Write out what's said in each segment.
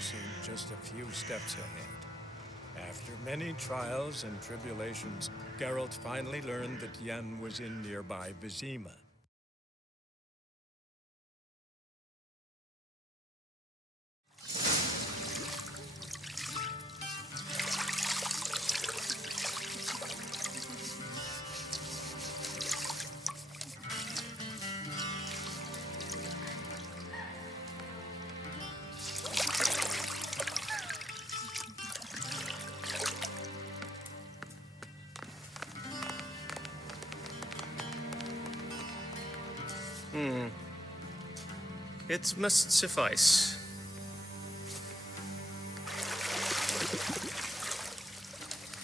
seemed just a few steps ahead. After many trials and tribulations, Geralt finally learned that Yen was in nearby Vizima. It must suffice.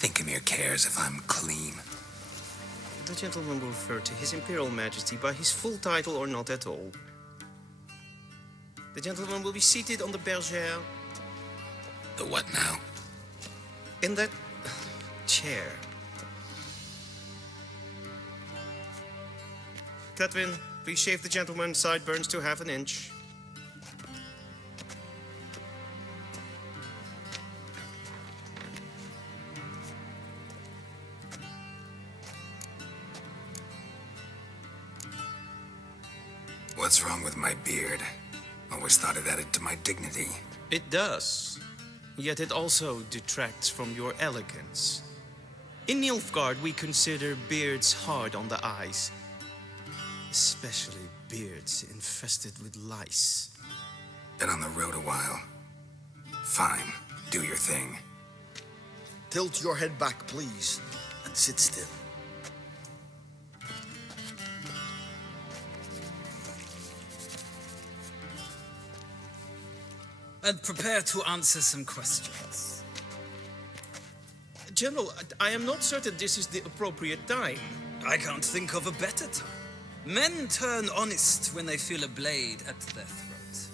Thinkamere cares if I'm clean. The gentleman will refer to His Imperial Majesty by his full title or not at all. The gentleman will be seated on the bergère. The what now? In that chair. Cletwin, please shave the gentleman's sideburns to half an inch. What's wrong with my beard? Always thought it added to my dignity. It does. Yet it also detracts from your elegance. In Nilfgaard, we consider beards hard on the eyes. Especially beards infested with lice. Been on the road a while. Fine, do your thing. Tilt your head back, please, and sit still. And prepare to answer some questions. General, I am not certain this is the appropriate time. I can't think of a better time. Men turn honest when they feel a blade at their throat.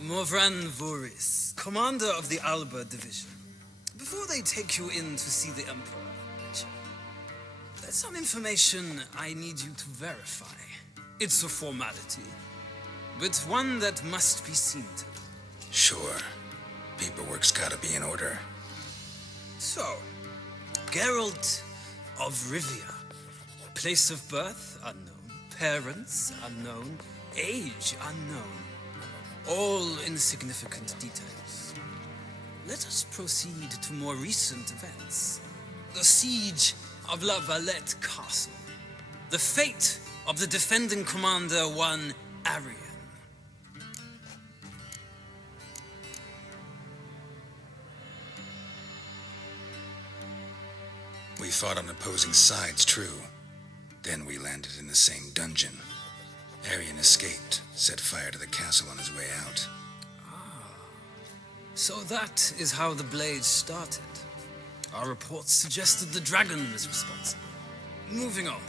Morvran Vuris, commander of the Alba Division. Before they take you in to see the Emperor, there's some information I need you to verify. It's a formality, but one that must be seen to. Sure. Paperwork's gotta be in order. So, Geralt of Rivia. Place of birth, unknown. Parents, unknown. Age, unknown. All insignificant details. Let us proceed to more recent events. The siege of La Valette Castle. The fate of the defending commander, one Arian. We fought on opposing sides, true. Then we landed in the same dungeon. Arian escaped, set fire to the castle on his way out. So that is how the blade started. Our reports suggested the dragon was responsible. Moving on.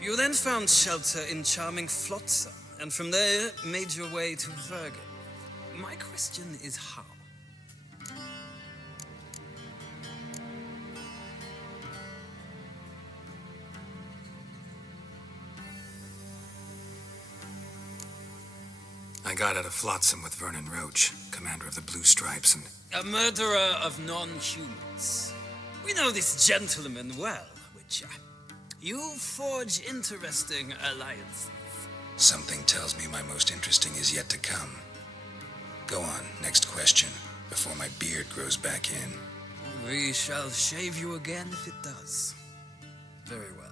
You then found shelter in charming Flotsam, and from there made your way to Vergen. My question is how? I got out of Flotsam with Vernon Roach, commander of the Blue Stripes, and... A murderer of non-humans. We know this gentleman well, Witcher. You forge interesting alliances. Something tells me my most interesting is yet to come. Go on, next question, before my beard grows back in. We shall shave you again if it does. Very well.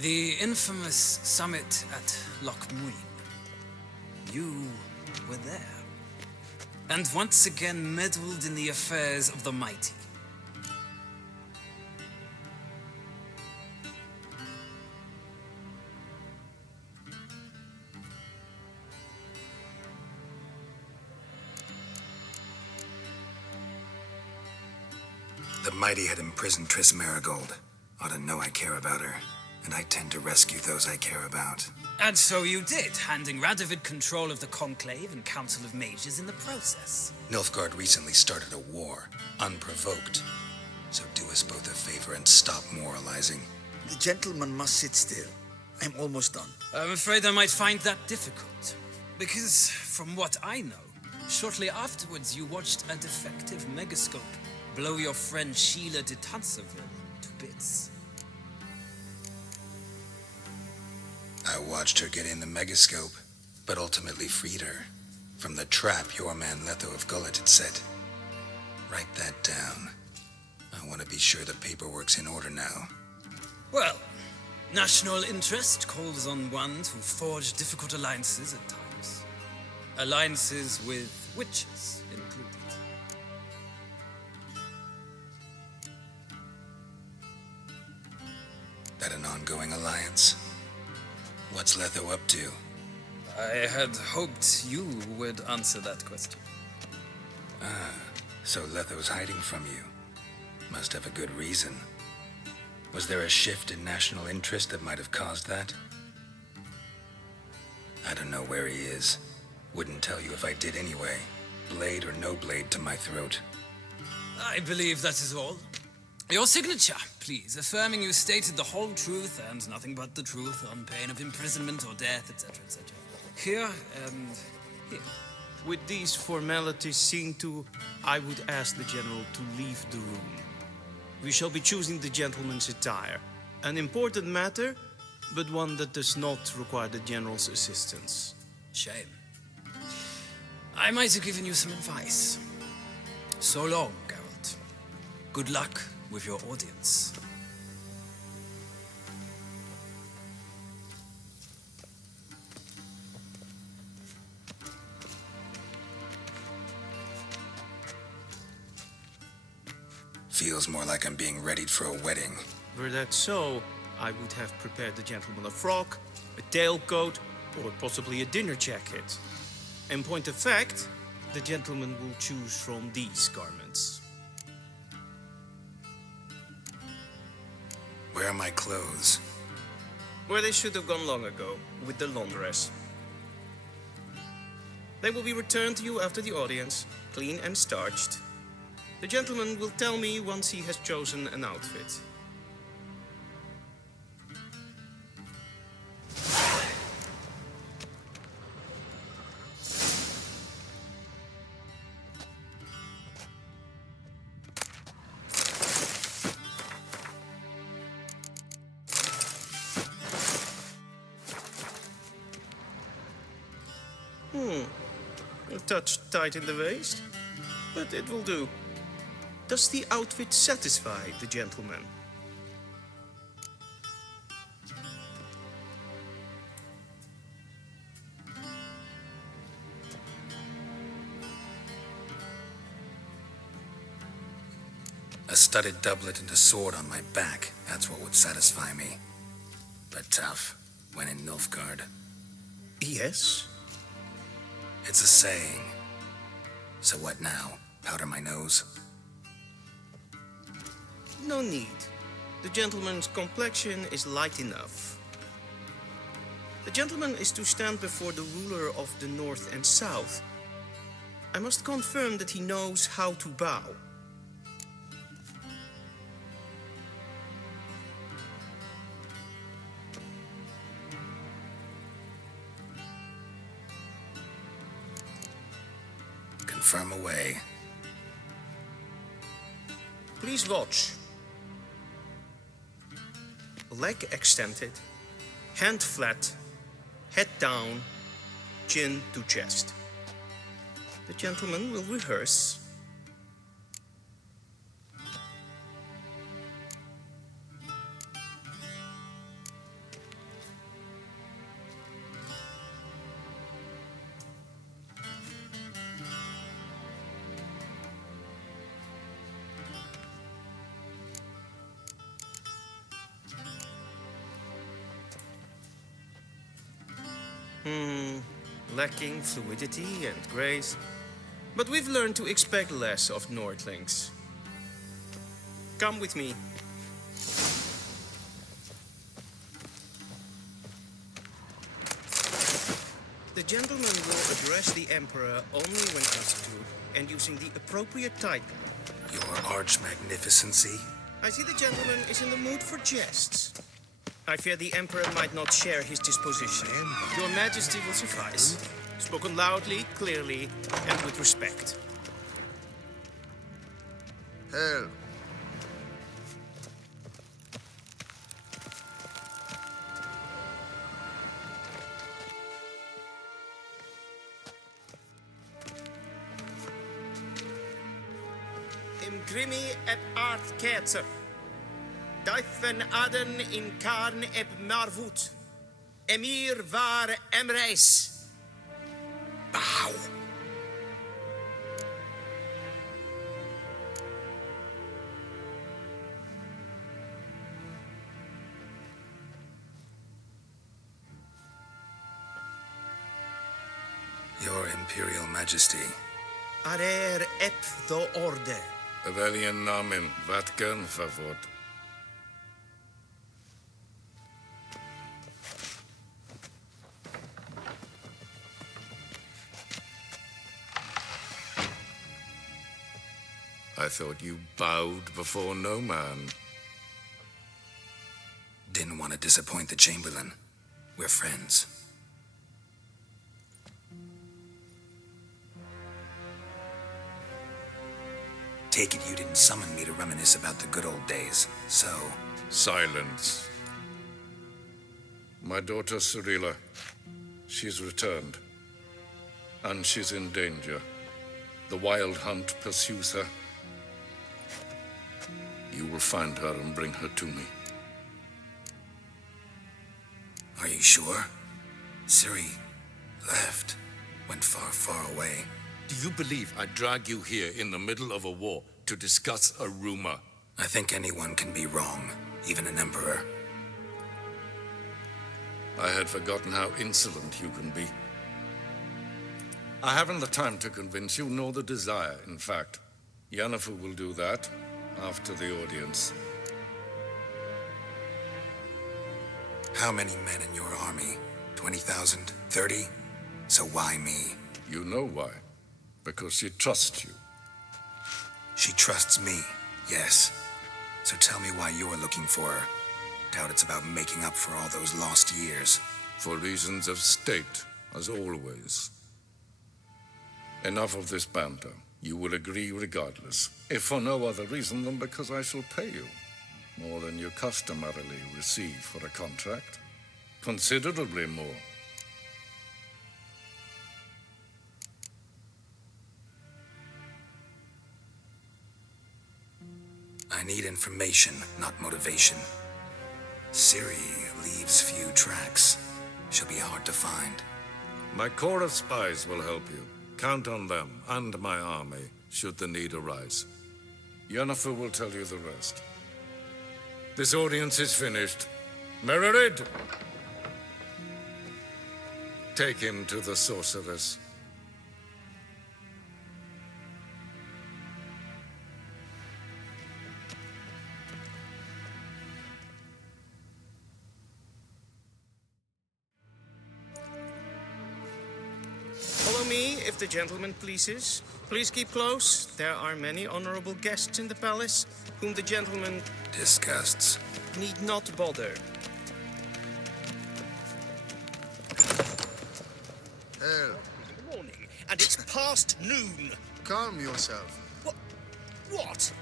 The infamous summit at Loch Muin. You were there. And once again meddled in the affairs of the mighty. The mighty had imprisoned Triss Marigold. Ought to know I care about her, and I tend to rescue those I care about. And so you did, handing Radovid control of the Conclave and Council of Mages in the process. Nilfgaard recently started a war, unprovoked. So do us both a favor and stop moralizing. The gentleman must sit still. I'm almost done. I'm afraid I might find that difficult. Because, from what I know, shortly afterwards you watched a defective megascope blow your friend Sheila de Tanserville to bits. I watched her get in the megascope, but ultimately freed her from the trap your man Letho of Gullet had set. Write that down. I want to be sure the paperwork's in order now. Well, national interest calls on one to forge difficult alliances at times. Alliances with witches included. That an ongoing alliance? What's Letho up to? I had hoped you would answer that question. So Letho's hiding from you. Must have a good reason. Was there a shift in national interest that might have caused that? I don't know where he is. Wouldn't tell you if I did anyway. Blade or no blade to my throat. I believe that is all. Your signature, please, affirming you stated the whole truth and nothing but the truth on pain of imprisonment or death, etc., etc. Here and here. With these formalities seen to, I would ask the General to leave the room. We shall be choosing the gentleman's attire. An important matter, but one that does not require the General's assistance. Shame. I might have given you some advice. So long, Geralt. Good luck with your audience. Feels more like I'm being readied for a wedding. Were that so, I would have prepared the gentleman a frock, a tailcoat, or possibly a dinner jacket. In point of fact, the gentleman will choose from these garments. Where are my clothes? Where they should have gone long ago, with the laundress. They will be returned to you after the audience, clean and starched. The gentleman will tell me once he has chosen an outfit. A touch tight in the waist, but it will do. Does the outfit satisfy the gentleman? A studded doublet and a sword on my back. That's what would satisfy me. But tough, when in Nilfgaard. Yes. It's a saying. So what now? Powder my nose? No need. The gentleman's complexion is light enough. The gentleman is to stand before the ruler of the North and South. I must confirm that he knows how to bow. Confirm away. Please watch. Leg extended, hand flat, head down, chin to chest. The gentleman will rehearse. Lacking fluidity and grace, but we've learned to expect less of Nordlings. Come with me. The gentleman will address the Emperor only when asked to, and using the appropriate title. Your Arch-Magnificency? I see the gentleman is in the mood for jests. I fear the Emperor might not share his disposition. Your Majesty will suffice. Spoken loudly, clearly, and with respect. Hail. Imgrimi eb art ketzer. Daithen aden in karn eb marvut. Emir var emreis. Bow! Your Imperial Majesty. Arer ep do orde. Weljen namen, wat kan favort? I thought you bowed before no man. Didn't want to disappoint the Chamberlain. We're friends. Take it you didn't summon me to reminisce about the good old days, so... Silence. My daughter Cyrilla, she's returned. And she's in danger. The Wild Hunt pursues her. You will find her and bring her to me. Are you sure? Ciri left. Went far, far away. Do you believe I drag you here in the middle of a war to discuss a rumor? I think anyone can be wrong, even an emperor. I had forgotten how insolent you can be. I haven't the time to convince you, nor the desire, in fact. Yennefer will do that after the audience. How many men in your army? 20,000? 30? So why me? You know why. Because she trusts you. She trusts me, yes. So tell me why you're looking for her. Doubt it's about making up for all those lost years. For reasons of state, as always. Enough of this banter. You will agree regardless, if for no other reason than because I shall pay you. More than you customarily receive for a contract. Considerably more. I need information, not motivation. Ciri leaves few tracks. She'll be hard to find. My corps of spies will help you. Count on them and my army, should the need arise. Yennefer will tell you the rest. This audience is finished. Mererid! Take him to the sorceress. Follow me, if the gentleman pleases. Please keep close. There are many honorable guests in the palace, whom the gentleman Disgusts. need not bother. Hail. Morning, and it's past noon. Calm yourself. What?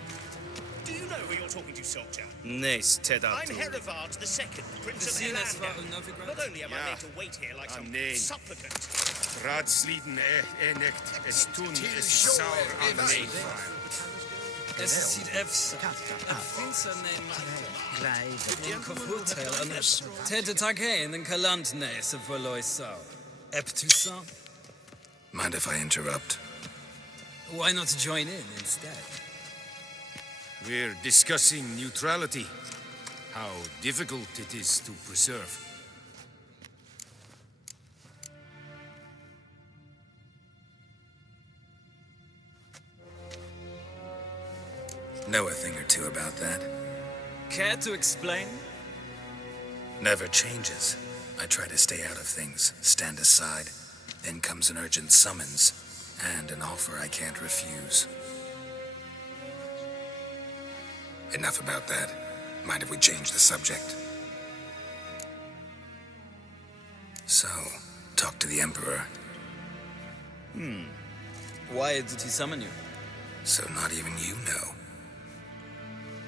Do you know who you're talking to, soldier? Nice, Ted I'm Arthur. Herivard II, Prince of Zien het wel Ellander. Novigrad? Not only am I Ja. made to wait here like some nee. supplicant, Raadsleden echt es toen is sauer aan nee. Es sieht efs. Finster in Kofurteil an Tete Tag in den Kaland Nese verloi sau. Ep Toussaint? Mind if I interrupt? Why not join in instead? We're discussing neutrality. How difficult it is to preserve. Know a thing or two about that. Care to explain? Never changes. I try to stay out of things, stand aside. Then comes an urgent summons, and an offer I can't refuse. Enough about that. Mind if we change the subject? So, talk to the Emperor. Why did he summon you? So not even you know.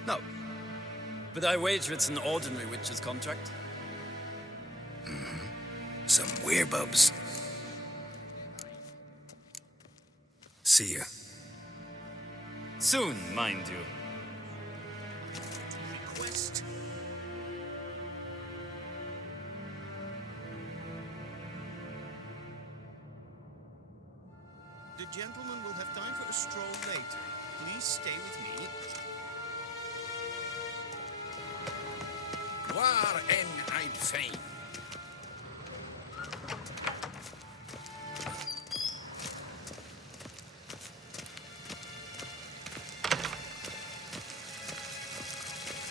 No. But I wager it's an ordinary witch's contract. Some werebubs. See ya. Soon, mind you. Request. The gentleman will have time for a stroll later. Please stay with me. Waar en uitveen.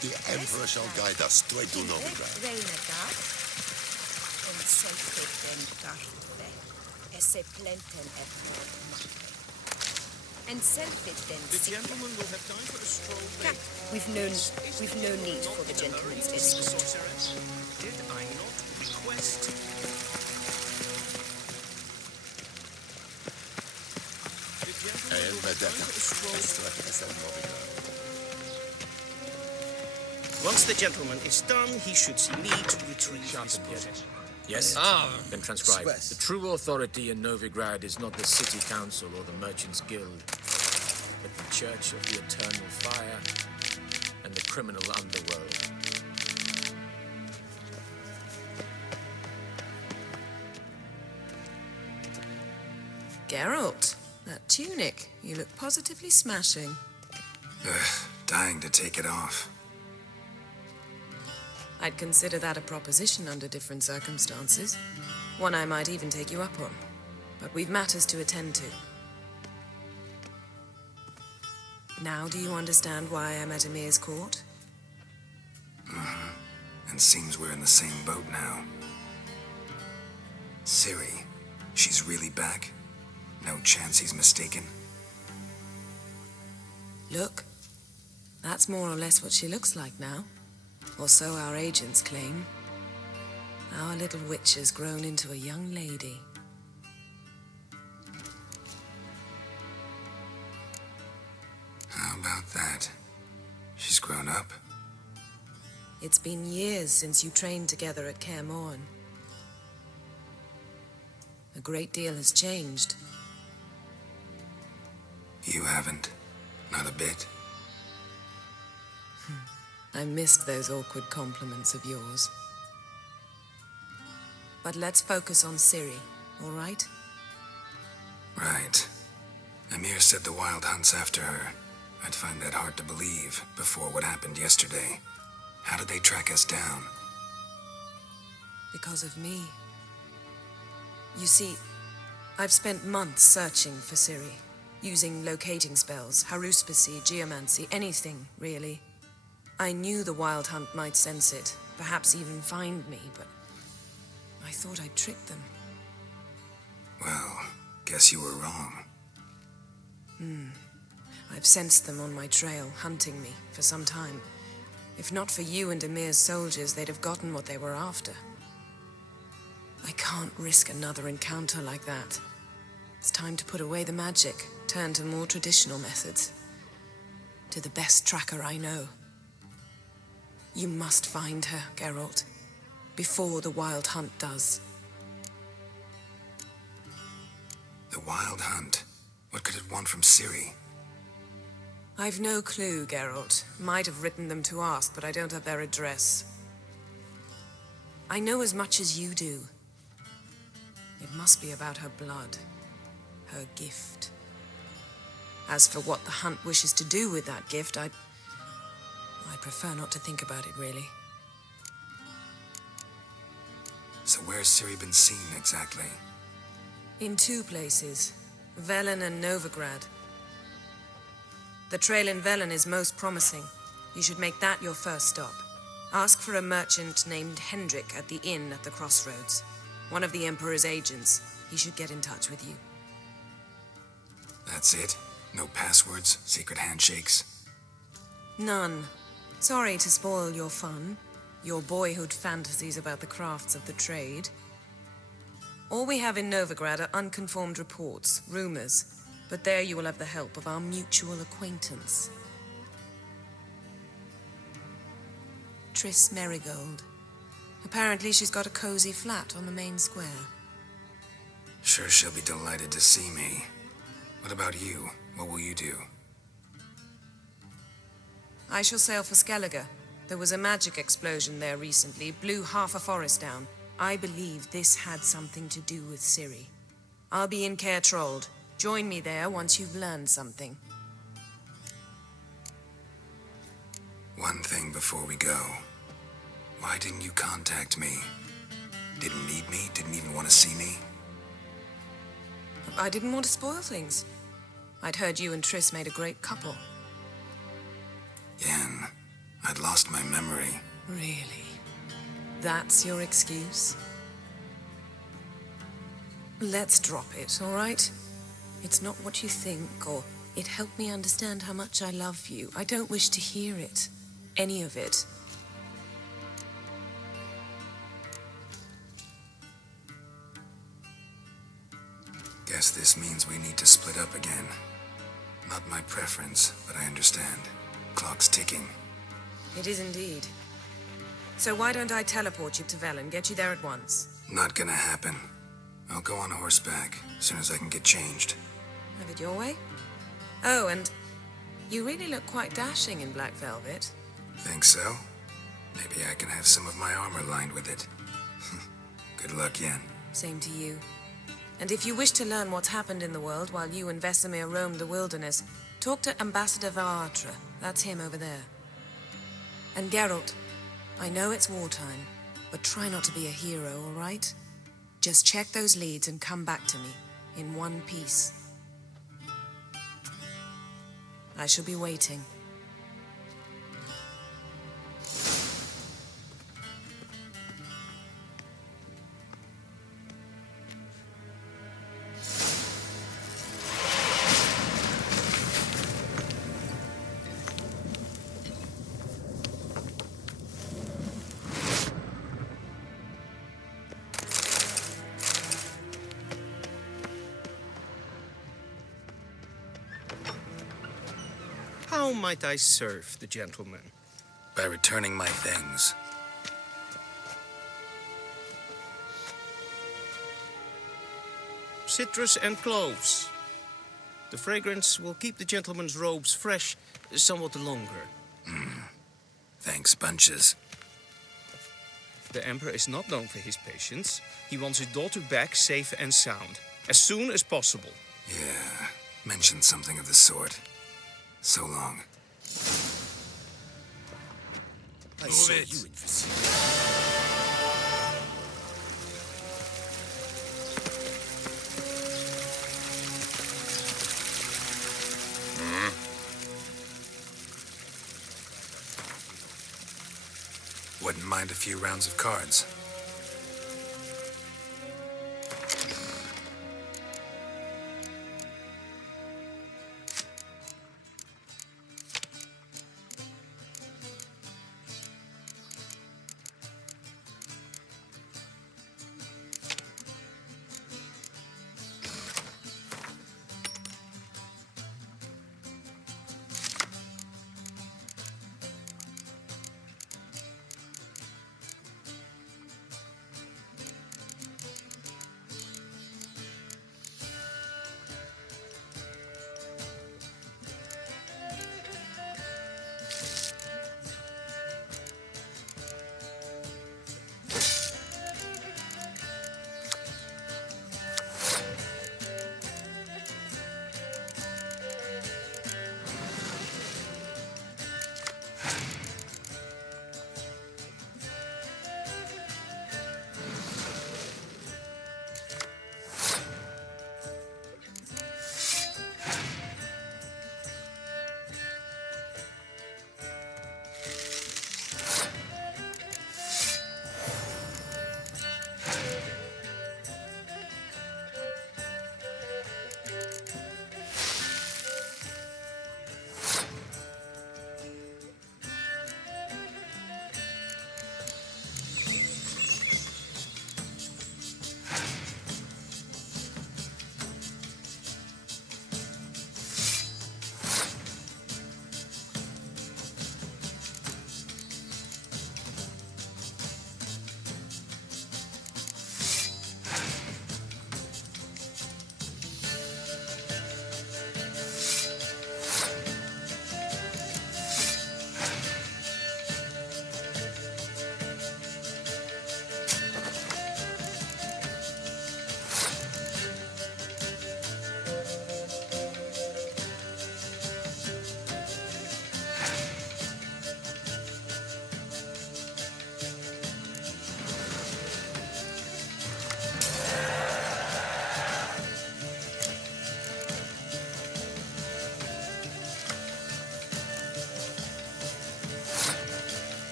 The Emperor shall guide us to Edu Novigrad. The gentleman will have time for a stroll later. We've no need for the gentleman's escort. Sorceress, did I not request? The gentleman will have time for a stroll later. Once the gentleman is done, he should see me to retrieve his possession. Yes? Then transcribe. Sweat. The true authority in Novigrad is not the city council or the merchants' guild, but the church of the eternal fire and the criminal underworld. Geralt, that tunic. You look positively smashing. Dying to take it off. I'd consider that a proposition under different circumstances. One I might even take you up on. But we've matters to attend to. Now do you understand why I'm at Emir's court? And seems we're in the same boat now. Ciri, she's really back? No chance he's mistaken? Look, that's more or less what she looks like now. Or so our agents claim. Our little witch has grown into a young lady. How about that? She's grown up? It's been years since you trained together at Kaer Morhen. A great deal has changed. You haven't. Not a bit. I missed those awkward compliments of yours. But let's focus on Ciri, all right? Right. Emir said the Wild Hunt's after her. I'd find that hard to believe before what happened yesterday. How did they track us down? Because of me. You see, I've spent months searching for Ciri, using locating spells, haruspicy, geomancy, anything, really. I knew the Wild Hunt might sense it, perhaps even find me, but I thought I'd tricked them. Well, guess you were wrong. I've sensed them on my trail, hunting me, for some time. If not for you and Emir's soldiers, they'd have gotten what they were after. I can't risk another encounter like that. It's time to put away the magic, turn to more traditional methods. To the best tracker I know. You must find her, Geralt, before the Wild Hunt does. The Wild Hunt? What could it want from Ciri? I've no clue, Geralt. Might have written them to ask, but I don't have their address. I know as much as you do. It must be about her blood, her gift. As for what the Hunt wishes to do with that gift, I prefer not to think about it, really. So where's Ciri been seen, exactly? In two places, Velen and Novigrad. The trail in Velen is most promising. You should make that your first stop. Ask for a merchant named Hendrik at the inn at the crossroads. One of the Emperor's agents. He should get in touch with you. That's it? No passwords, secret handshakes? None. Sorry to spoil your fun, your boyhood fantasies about the crafts of the trade. All we have in Novigrad are unconfirmed reports, rumors. But there you will have the help of our mutual acquaintance. Triss Merigold. Apparently she's got a cozy flat on the main square. Sure she'll be delighted to see me. What about you? What will you do? I shall sail for Skellige. There was a magic explosion there recently, blew half a forest down. I believe this had something to do with Ciri. I'll be in Caer Trold. Join me there once you've learned something. One thing before we go. Why didn't you contact me? Didn't need me? Didn't even want to see me? I didn't want to spoil things. I'd heard you and Triss made a great couple. Yen, I'd lost my memory. Really? That's your excuse? Let's drop it, all right? It's not what you think, or it helped me understand how much I love you. I don't wish to hear it. Any of it. Guess this means we need to split up again. Not my preference, but I understand. Clock's ticking. It is indeed. So why don't I teleport you to Vel and get you there at once? Not gonna happen. I'll go on horseback as soon as I can get changed. Have it your way? Oh, and you really look quite dashing in black velvet. Think so? Maybe I can have some of my armor lined with it. Good luck, Yen. Same to you. And if you wish to learn what's happened in the world while you and Vesemir roamed the wilderness, talk to Ambassador Varatra. That's him over there. And Geralt, I know it's wartime, but try not to be a hero, all right? Just check those leads and come back to me, in one piece. I shall be waiting. How might I serve the gentleman? By returning my things. Citrus and cloves. The fragrance will keep the gentleman's robes fresh somewhat longer. Thanks, bunches. The Emperor is not known for his patience. He wants his daughter back safe and sound, as soon as possible. Yeah, mentioned something of the sort. So long. I saw you in Wouldn't mind a few rounds of cards.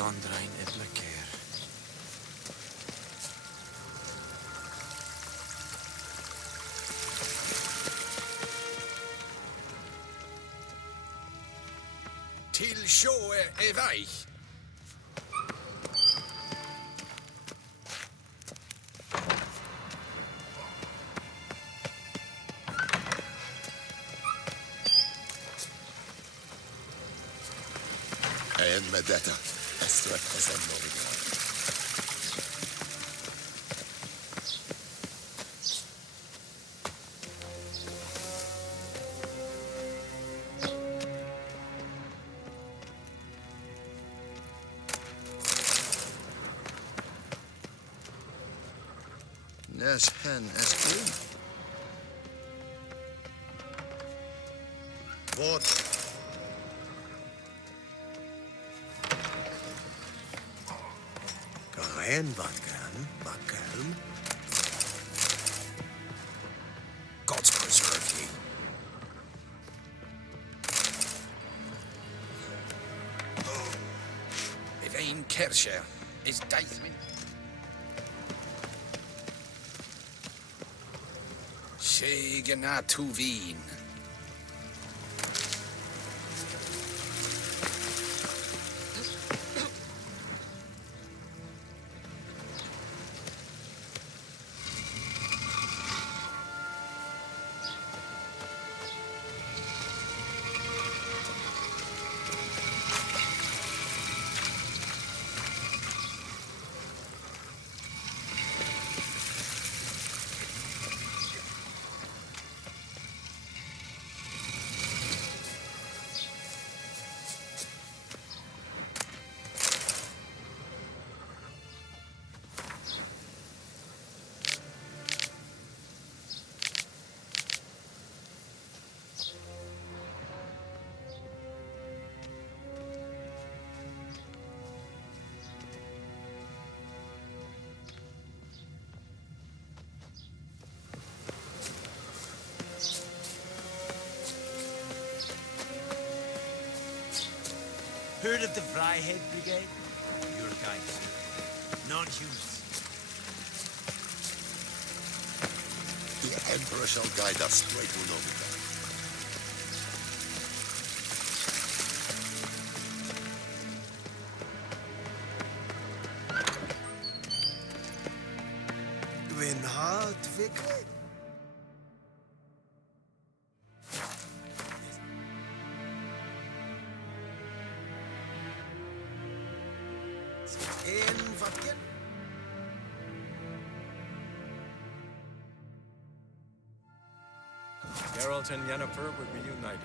Jondrain Iblaker. Till sjå är väg. En med detta. Jag sträcker sig Novigrad. Nes hen es kul. Vad? Karen bakken. Gods preserve ye. Evain Kersher is diamond. Shegana Tuvin. Heard of the Fryhead Brigade? Your kind, sir. Non-humans. The Emperor shall guide us straight to Novigrad. When hard victory. En vacker. Geralt and Yennefer were reunited.